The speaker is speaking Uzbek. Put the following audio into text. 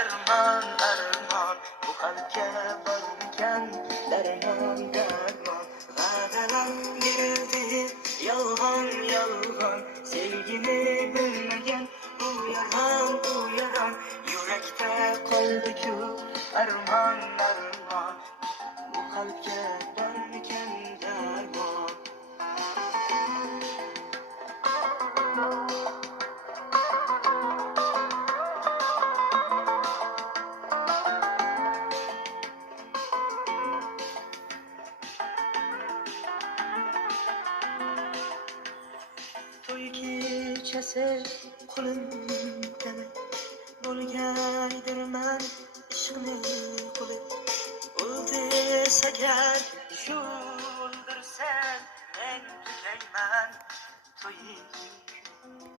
armon armon bu qalbga bormikan darmon darmon va'dalar berildi yolg'on yolg'on sevgini bilmagan bu yaron yurakda qoldi-ku armon armon bu qalbga bormikan darmon. To'y kechasi qo'limdami bo'lgaydirman ishqni quli o'ldiz agar shu o'ldirsan men tugayman to'ying